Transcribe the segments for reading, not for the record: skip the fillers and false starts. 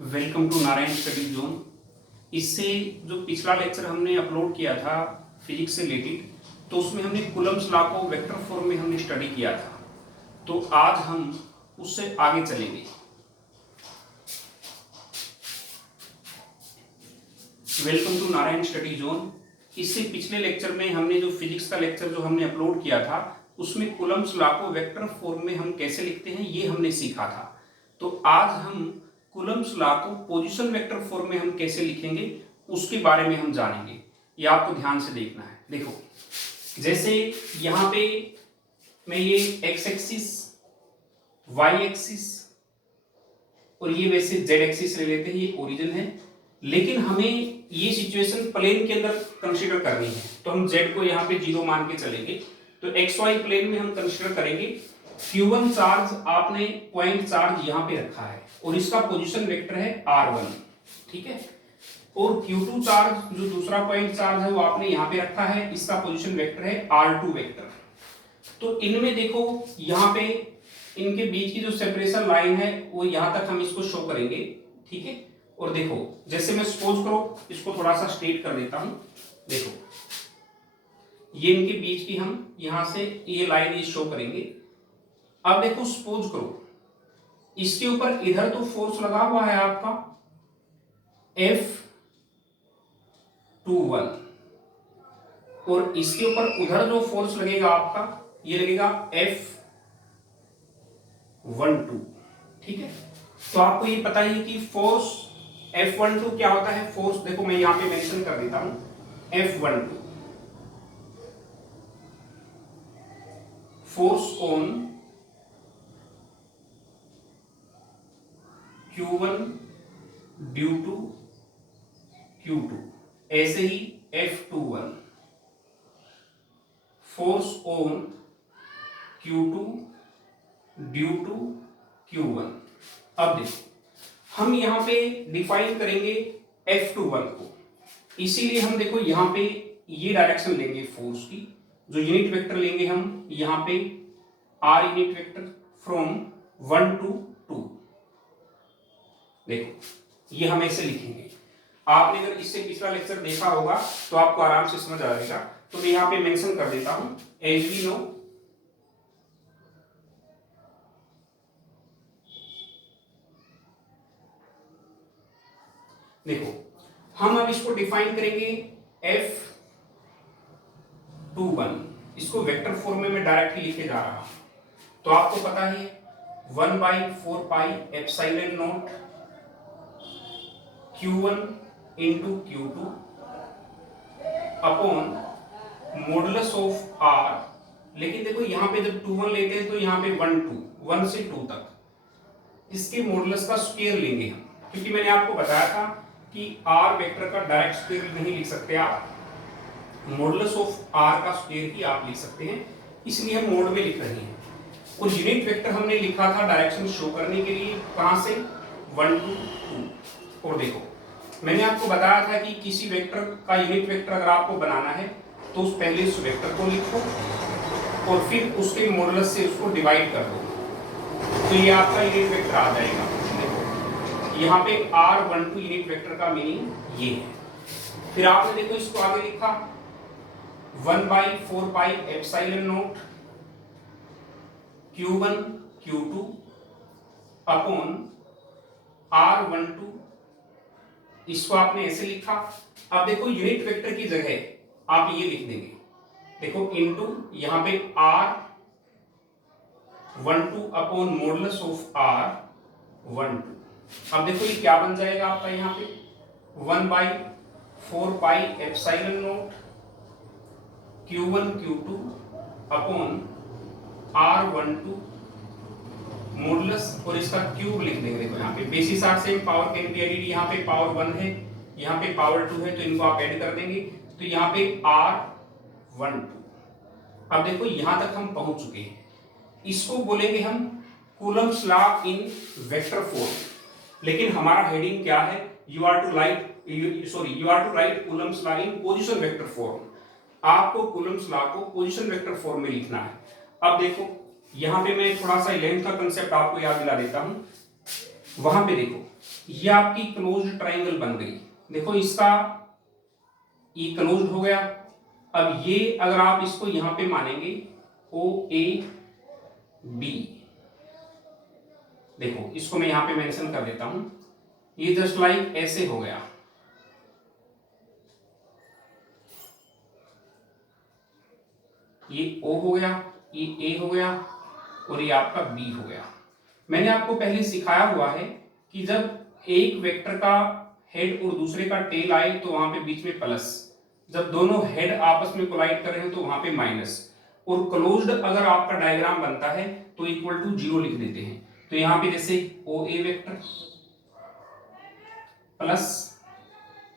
Welcome to Narayan study zone. इससे जो पिछला लेक्चर हमने अपलोड किया था फिजिक्स से रिलेटेड, तो उसमें हमने कूलम्स लॉ को वेक्टर फॉर्म में हमने स्टडी किया था। तो आज हम उससे आगे चलेंगे। Welcome to Narayan study zone. इससे पिछले लेक्चर में हमने जो फिजिक्स का लेक्चर जो हमने अपलोड किया था उसमें कूलम्स लॉ को वेक्टर फॉर्म में हम कैसे लिखते हैं ये हमने सीखा था। तो आज हम कूलम्स लॉ को पोजीशन वेक्टर फॉर्म में हम कैसे लिखेंगे उसके बारे में हम जानेंगे। ये आपको ध्यान से देखना है। देखो, जैसे यहाँ पे मैं ये एक्स एक्सिस, वाई एक्सिस और ये वैसे जेड एक्सिस ले लेते हैं, ये ओरिजिन है। लेकिन हमें ये सिचुएशन प्लेन के अंदर कंसीडर करनी है, तो हम जेड को यहाँ पे 0 मान के चलेंगे। तो एक्स वाई प्लेन में हम कंसीडर करेंगे Q1 चार्ज, आपने पॉइंट चार्ज यहाँ पे रखा है और इसका पोजीशन वेक्टर है R1, ठीक है। और Q2 चार्ज जो दूसरा पॉइंट चार्ज है वो आपने यहाँ पे रखा है, इसका पोजीशन वेक्टर है R2 वेक्टर। तो इनमें देखो, यहाँ पे इनके बीच की जो सेपरेशन लाइन है वो यहाँ तक हम इसको शो करेंगे, ठीक है। और देखो, जैसे मैं सपोज करो इसको थोड़ा सा स्ट्रेट कर देता हूं। देखो, ये इनके बीच की हम यहां से ये लाइन ये शो करेंगे। अब देखो, सपोज करो इसके ऊपर इधर तो फोर्स लगा हुआ है आपका F21 और इसके ऊपर उधर जो फोर्स लगेगा आपका ये लगेगा F12, ठीक है। तो आपको ये पता है कि फोर्स F12 क्या होता है। फोर्स देखो, मैं यहां पे मेंशन कर देता हूं F12 force on Q1 due to Q2, ऐसे ही F21 force on Q2 due to Q1। अब देखो, हम यहां पे डिफाइन करेंगे F21 को, इसीलिए हम देखो यहां पे ये डायरेक्शन लेंगे फोर्स की। जो यूनिट वेक्टर लेंगे हम यहां पे R unit vector from 1 to 2। देखो, ये हम ऐसे लिखेंगे। आपने अगर इससे पिछला लेक्चर देखा होगा तो आपको आराम से समझ आ जाएगा। तो मैं यहां पे मेंशन कर देता हूं एज वी नो देखो, हम अब इसको डिफाइन करेंगे F21, इसको वेक्टर फॉर्म में मैं डायरेक्टली लिखे जा रहा हूं। तो आपको पता है 1/4 pi epsilon naught Q1 into Q2 upon modulus of R। लेकिन देखो यहां पे जब 21 लेते हैं तो यहां पे 1 से 2 तक इसके मॉडुलस का स्क्वायर लेंगे हम, क्योंकि मैंने आपको बताया था कि R वेक्टर का डायरेक्ट स्क्वायर नहीं लिख सकते आप, मॉडुलस ऑफ R का स्क्वायर ही आप लिख सकते हैं, इसलिए हम मोड में लिख रहे हैं। और यूनिट वेक्टर हमने लिखा था डायरेक्शन शो करने के लिए, कहां से 1 to 2। और देखो, मैंने आपको बताया था कि किसी वेक्टर का यूनिट वेक्टर अगर आपको बनाना है तो उस पहले उस वेक्टर को लिखो और फिर उसके मॉडुलस से उसको डिवाइड कर दो, तो ये आपका यूनिट वेक्टर आ जाएगा। देखो, यहाँ पे R12 यूनिट वेक्टर का मीनिंग ये है। फिर आपने देखो इसको आगे लिखा 1/4 pi epsilon naught Q1 Q2 upon R12, इसको आपने ऐसे लिखा। अब देखो, यूनिट वेक्टर की जगह आप ये लिख देंगे, देखो इनटू यहां पे R12 upon modulus of R12। अब देखो ये क्या बन जाएगा आपका, यहां पे 1/4 pi epsilon naught Q1 Q2 upon R12 modulus, और इसका क्यूब लिख देंगे। देखो यहाँ पे basis are same, power can be added, यहाँ पे पावर 1 है, यहाँ पे पावर 2 है, तो इनको आप ऐड कर देंगे, तो यहाँ पे R12। अब देखो यहाँ तक हम पहुंच चुके हैं, इसको बोलेंगे हम Coulomb's law in vector form. लेकिन हमारा हेडिंग क्या है, you are to write Coulomb's law in position vector form. आपको कूलम्स लॉ को पोजीशन वेक्टर फॉर्म में लिखना है। अब देखो, यहां पे मैं थोड़ा सा लेंथ का कंसेप्ट आपको याद दिला देता हूं। वहां पे देखो, ये आपकी क्लोज्ड ट्राइंगल बन गई। देखो इसका ये क्लोज्ड हो गया। अब ये अगर आप इसको यहां पे मानेंगे ओ ए बी, देखो इसको मैं यहां पे मेंशन कर देता हूं, ये जस्ट लाइक ऐसे हो गया। ये O हो गया, ये A हो गया और ये आपका B हो गया। मैंने आपको पहले सिखाया हुआ है कि जब एक वेक्टर का हेड और दूसरे का टेल आए तो वहां पे बीच में प्लस, जब दोनों हेड आपस में कोलाइड कर रहे हैं तो वहां पे माइनस, और क्लोज्ड अगर आपका डायग्राम बनता है तो इक्वल टू 0 लिख देते हैं। तो यहां पे जैसे OA vector plus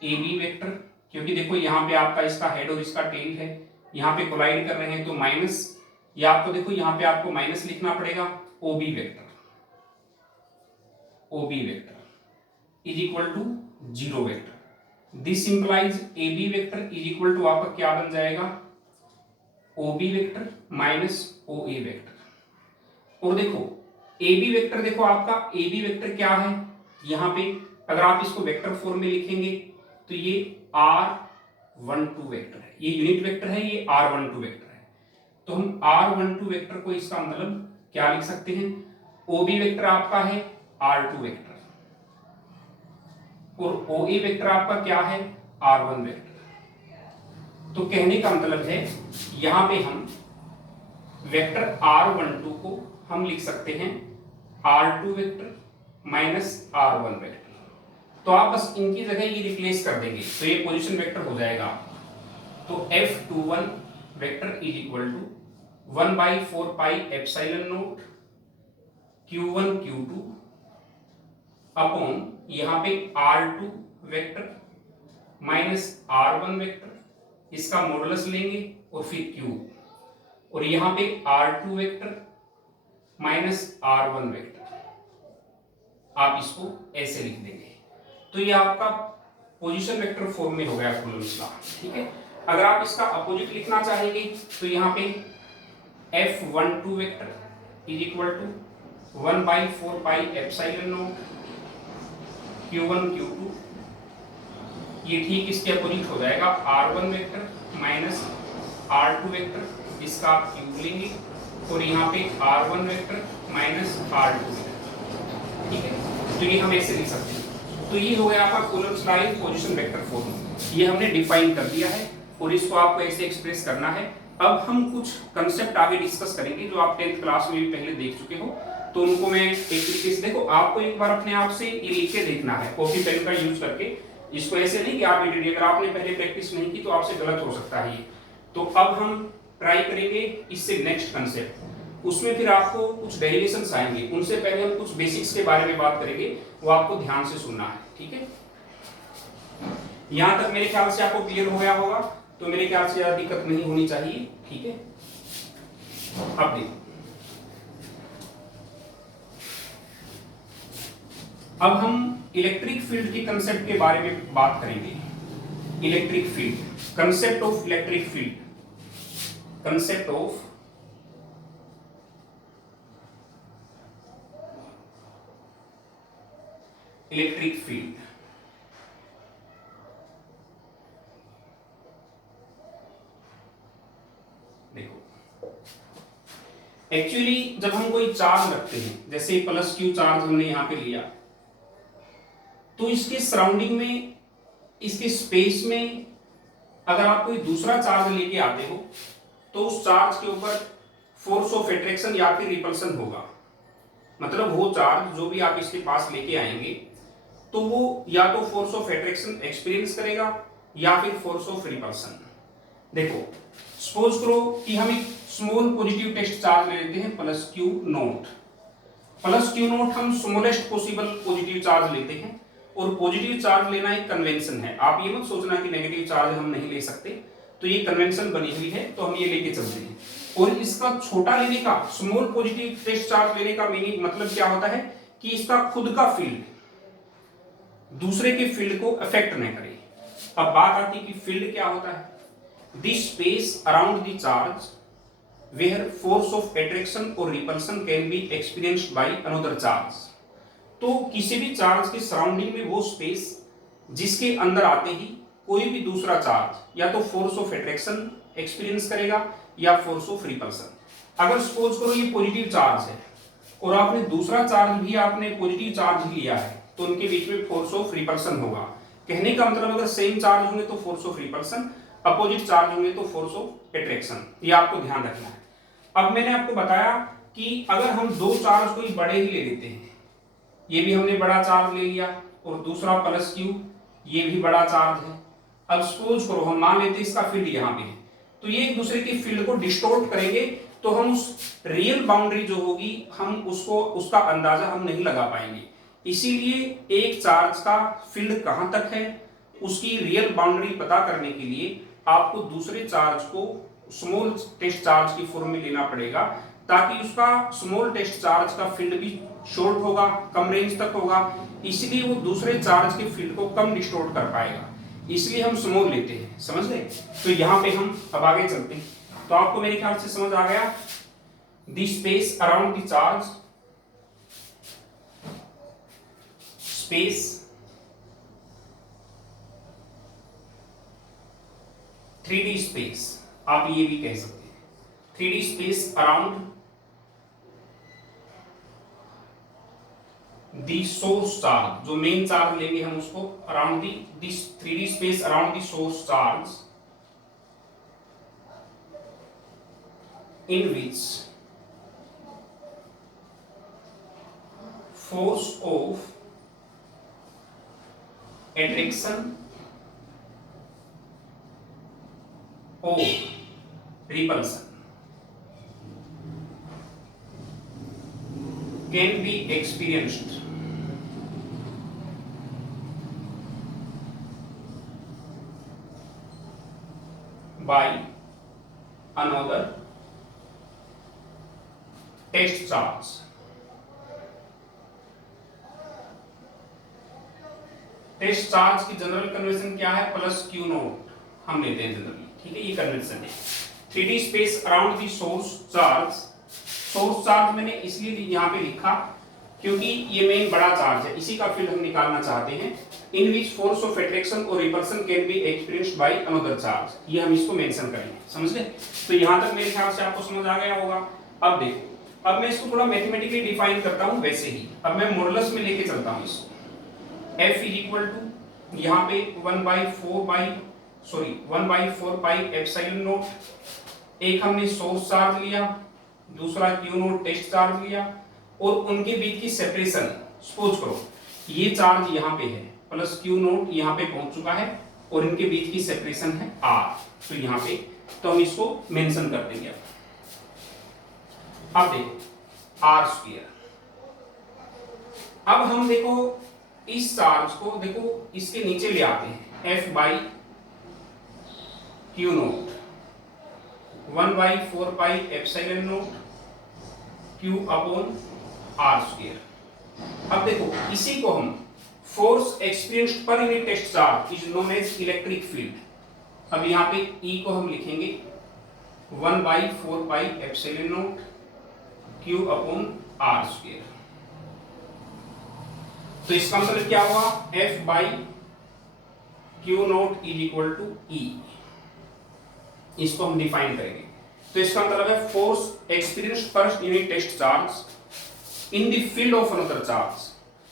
AB vector, क्योंकि देखो यहां पे आपका इसका हेड और इसका टेल है, यहां पे कोलाइड कर रहे हैं तो माइनस, या आपको देखो यहां पे आपको माइनस लिखना पड़ेगा। OB vector is equal to 0 vector. This implies AB vector is equal to आपका क्या बन जाएगा, OB vector minus OA vector. और देखो AB वेक्टर, देखो आपका AB वेक्टर क्या है, यहां पे अगर आप इसको वेक्टर फॉर्म में लिखेंगे तो ये R12 वेक्टर है, ये यूनिट वेक्टर है, ये R12 वेक्टर है। तो हम R12 वेक्टर को इसका मतलब क्या लिख सकते हैं, OB वेक्टर आपका है R2 वेक्टर और OA वेक्टर आपका क्या है R1 वेक्टर। तो कहने का मतलब है यहां पे हम वेक्टर R12 को हम लिख सकते हैं R2 vector minus R1 vector. तो आप बस इनकी जगह ये रिप्लेस कर देंगे तो ये पोजीशन वेक्टर हो जाएगा। तो F21 vector is equal to 1/4 pi epsilon naught Q1 Q2 upon यहां पे R2 vector minus R1 vector, इसका मॉडुलस लेंगे और फिर Q, और यहां पे R2 vector minus R1 vector, आप इसको ऐसे लिख देंगे। तो ये आपका पोजीशन वेक्टर फॉर्म में हो गया कूलम्ब्स लॉ। ठीक है, अगर आप इसका अपोजिट लिखना चाहेंगे तो यहाँ पे F12 vector is equal to 1/4 pi epsilon naught Q1 Q2, ये ठीक इसके अपोजिट हो जाएगा R1 vector minus R2 vector, इसका आप क्यूब लेंगे और यहाँ पे R1 vector minus R2 vector. ठीक है, तो ये हम ऐसे लिख सकते हैं। तो ये हो गया आपका Coulomb's law in position vector form, ये हमने डिफाइन कर दिया है और इसको आपको ऐसे एक्सप्रेस करना है। अब हम कुछ कंसेप्ट आगे डिस्कस करेंगे जो आप 10th क्लास में भी पहले देख चुके हो, तो उनको मैं एक तरीके से, देखो आपको एक बार अपने आप से ये लिख के देखना है कॉपी पेन का यूज करके, इसको ऐसे नहीं कि आप अगर आपने पहले प्रैक्टिस नहीं की तो आपसे गलत हो सकता है ये। तो अब हम ट्राई करेंगे इससे नेक्स्ट कंसेप्ट, उसमें फिर आपको कुछ डेरिवेशंस आएंगे, उनसे पहले हम कुछ बेसिक्स के बारे में बात करेंगे, वो आपको ध्यान से सुनना है। ठीक है, यहां तक मेरे ख्याल से आपको क्लियर हो गया होगा, तो मेरे ख्याल से ज्यादा दिक्कत नहीं होनी चाहिए। ठीक है, अब देखो, अब हम इलेक्ट्रिक फील्ड की कंसेप्ट के बारे में बात करेंगे। Electric field, concept of electric field, concept of electric field. देखो एक्चुअली जब हम कोई चार्ज रखते हैं, जैसे +Q चार्ज हमने यहां पे लिया, तो इसके सराउंडिंग में, इसके स्पेस में अगर आप कोई दूसरा चार्ज लेके आते हो तो उस चार्ज के ऊपर फोर्स ऑफ अट्रैक्शन या फिर रिपल्सन होगा। मतलब वो चार्ज जो भी आप इसके पास लेके आएंगे तो वो या तो फोर्स ऑफ अट्रैक्शन एक्सपीरियंस करेगा या फिर फोर्स ऑफ रिपल्सन। देखो सपोज करो कि हम एक स्मॉल पॉजिटिव टेस्ट चार्ज ले लेते हैं +Q नोट। +Q नोट हम स्मॉलेस्ट पॉसिबल पॉजिटिव चार्ज लेते हैं, और पॉजिटिव चार्ज लेना एक कन्वेंशन है, आप ये मत सोचना कि नेगेटिव चार्ज हम नहीं ले सकते, तो ये कन्वेंशन बनी हुई है तो हम ये लेके चलते हैं। और इसका छोटा लेने का, स्मॉल पॉजिटिव टेस्ट चार्ज लेने का मीनिंग मतलब क्या होता है कि इसका खुद का फील्ड दूसरे के फील्ड को अफेक्ट न करे। अब बात आती है कि फील्ड क्या होता है, the space around the charge where force of attraction और repulsion can be experienced by another charge. तो किसी भी चार्ज के सराउंडिंग में वो स्पेस जिसके अंदर आते ही कोई भी दूसरा चार्ज या तो फोर्स ऑफ अट्रैक्शन एक्सपीरियंस करेगा या फोर्स ऑफ रिपल्सन। अगर सपोज करो ये पॉजिटिव चार्ज है और आपने दूसरा चार्ज भी आपने पॉजिटिव चार्ज ही लिया है, तो उनके बीच में फोर्स ऑफ रिपल्सन होगा। कहने का मतलब अगर सेम चार्ज होंगे तो force of repulsion, opposite charge होंगे तो फोर्स ऑफ अट्रैक्शन, ये आपको ध्यान रखना है। अब मैंने आपको बताया कि अगर हम दो चार्ज कोई बड़े ही ले लेते हैं, ये भी हमने बड़ा चार्ज ले लिया और दूसरा प्लस क्यू ये भी बड़ा चार्ज है। अब सपोज करो हम मान लेते हैं इसका फील्ड यहाँ पे है, तो ये एक दूसरे की फील्ड को डिस्टोर्ट करेंगे, तो हम उस रियल बाउंड्री जो होगी हम उसको उसका अंदाजा हम नहीं लगा पाएंगे। इसीलिए एक चार्ज का फील्ड कहां तक है उसकी रियल बाउंड्री पता करने के लिए आपको दूसरे चार्ज को स्मॉल टेस्ट चार्ज की फॉर्म में लेना पड़ेगा, ताकि उसका स्मॉल टेस्ट चार्ज का फील्ड भी शॉर्ट होगा, कम रेंज तक होगा, इसलिए वो दूसरे चार्ज के फील्ड को कम डिस्टोर्ट कर पाएगा, इसलिए हम स्मॉल लेते हैं। समझ गए? तो यहाँ पे हम अब आगे चलते हैं। तो आपको मेरे ख्याल से समझ आ गया, the space around the charge, space 3D space आप ये भी कह सकते हैं, 3D space around the source charge, जो मेन चार्ज लेंगे हम उसको around the 3D space around the source charge in which force of attraction or repulsion can be experienced by another test charge. Test charge की general convention क्या है? Plus Q note हम लेते हैं generally, ठीक है, ये कन्वेंशन है। 3D space around the source charge, source charge मैंने इसलिए यहाँ पे लिखा क्योंकि ये मेन बड़ा चार्ज है, इसी का फील्ड हम निकालना चाहते हैं। इन विच फोर्स ऑफ अट्रैक्शन और repulsion can be experienced by another charge, ये हम इसको मेंशन करेंगे। समझ गए? तो यहाँ तक मेरे ख्याल से आपको समझ आ गया होगा। अब देखो, अब मैं इसको थोड़ा मैथमेटिकली डिफाइन करता हूं वैसे ही, अब मैं मॉडुलस में लेके चलता हूं इसको। F इज इक्वल टू यहाँ पे 1/4 पाई एप्सिलॉन नोट, एक हमने सोर्स चार्ज लिया, दूसरा क्यू नोट टेस्ट चार्ज लिया, और उनके बीच की सेपरेशन, सपोज करो ये चार्ज यहाँ पे है प्लस क्यू नोट यहाँ पे पहुंच चुका है और इनके बीच की सेपरेशन है r, तो यहाँ पे तो हम इसको मेंशन कर देंगे। अब देखो आर स्क्वायर, अब हम देखो इस चार्ज को देखो इसके नीचे ले आते हैं, F by Q naught 1/4 pi epsilon naught Q upon R square. अब देखो इसी को हम force experienced per unit test charge is known as electric field. अब यहाँ पे E को हम लिखेंगे 1/4 pi epsilon naught Q upon R square. तो इसका मतलब क्या हुआ? F by Q naught is equal to E, इसको हम डिफाइन करेंगे। तो इसका मतलब है force experienced per unit test charge in the field of another charge.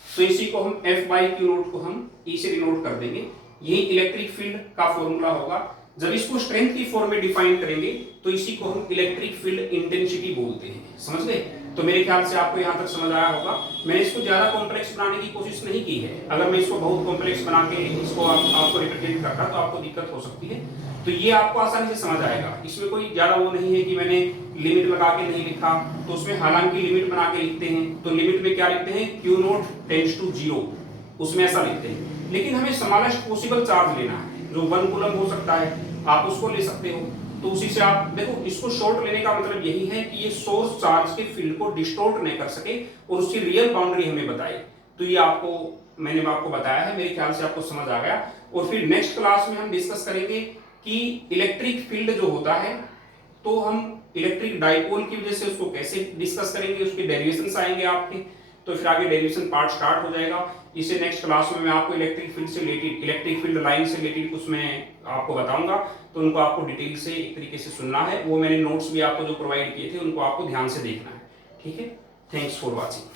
तो इसी को हम F बाई क्यू नोट को हम E से डिनोट कर देंगे, यही इलेक्ट्रिक फील्ड का फॉर्मूला होगा। जब इसको स्ट्रेंथ की फॉर्म में डिफाइन करेंगे तो इसी को हम इलेक्ट्रिक फील्ड इंटेंसिटी बोलते हैं। समझ गए? तो मेरे ख्याल से आपको यहाँ तक समझ आया होगा। मैंने इसको ज्यादा कॉम्प्लेक्स बनाने की कोशिश नहीं की है, अगर मैं इसको बहुत कॉम्प्लेक्स बना के इसको आपको रिप्रेजेंट करता तो आपको दिक्कत हो सकती है। तो ये आपको आसानी से समझ आएगा, इसमें कोई ज्यादा वो नहीं है कि मैंने लिमिट लगा के नहीं लिखा, तो उसमें हालांकि लिमिट बना के लिखते हैं, तो लिमिट में क्या लिखते हैं? क्यू नोट टेंड्स टू 0, उसमें ऐसा लिखते हैं। लेकिन हमें स्मॉलेस्ट पॉसिबल चार्ज लेना है, जो 1 कूलम हो सकता है, आप उसको ले सकते हो। तो उसी से आप देखो, इसको शॉर्ट लेने का मतलब यही है कि ये सोर्स चार्ज के फील्ड को डिस्टॉर्ट नहीं कर सके और उसकी रियल बाउंड्री हमें बताए। तो ये मैंने आपको बताया है, मेरे ख्याल से आपको समझ आ गया। और फिर नेक्स्ट क्लास में हम डिस्कस करेंगे कि इलेक्ट्रिक फील्ड जो होता है, तो हम इलेक्ट्रिक डाइपोल की वजह से उसको कैसे डिस्कस करेंगे, उसके डेरिवेशंस आएंगे आपके। तो फिर आगे डेरिवेशन पार्ट स्टार्ट हो जाएगा। इसे नेक्स्ट क्लास में मैं आपको इलेक्ट्रिक फील्ड से रिलेटेड, इलेक्ट्रिक फील्ड लाइन से रिलेटेड कुछ मैं आपको बताऊंगा, तो उनको आपको डिटेल से एक तरीके से सुनना है। वो मैंने नोट्स भी आपको जो प्रोवाइड किए थे उनको आपको ध्यान से देखना है। ठीक है, थैंक्स फॉर वॉचिंग।